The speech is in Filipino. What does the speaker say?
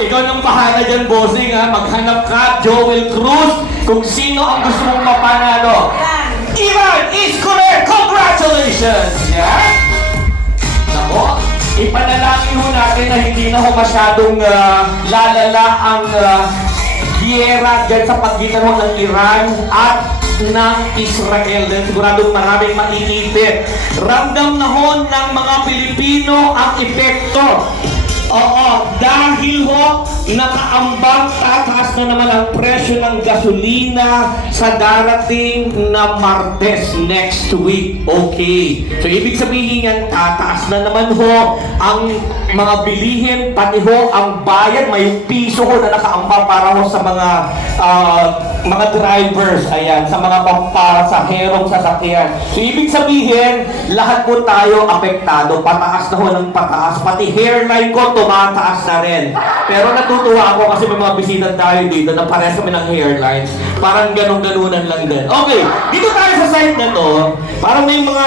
Ikaw nang bahala dyan, bossing, ha? Maghanap ka, Joel Cruz, kung sino ang gusto mong mapanalo. Ivan is correct! Congratulations! Yan! Nako, ipanalangin ho natin na hindi na ho masyadong lalala ang giyera dyan sa pagitan ho ng Iran at ng Israel. Dahil siguradong maraming maiipit. Ramdam na ho ng mga Pilipino ang epekto. Oo, dahil ho, nakaambang tataas na naman ang presyo ng gasolina sa darating na Martes next week. Okay. So, ibig sabihin yan, tataas na naman ho ang mga bilihin, pati ho ang bayad, may piso ho na nakaambang para ho sa mga drivers, ayan, sa mga pampasaherong sasakyan. So, ibig sabihin, lahat po tayo apektado, pataas na ho ng pataas, pati hairline ko, tumataas na rin. Pero natutuwa ako kasi may mga bisita tayo dito na parehas kami ng hairlines. Parang ganun-ganunan lang din. Okay, dito tayo sa site na to. Parang may mga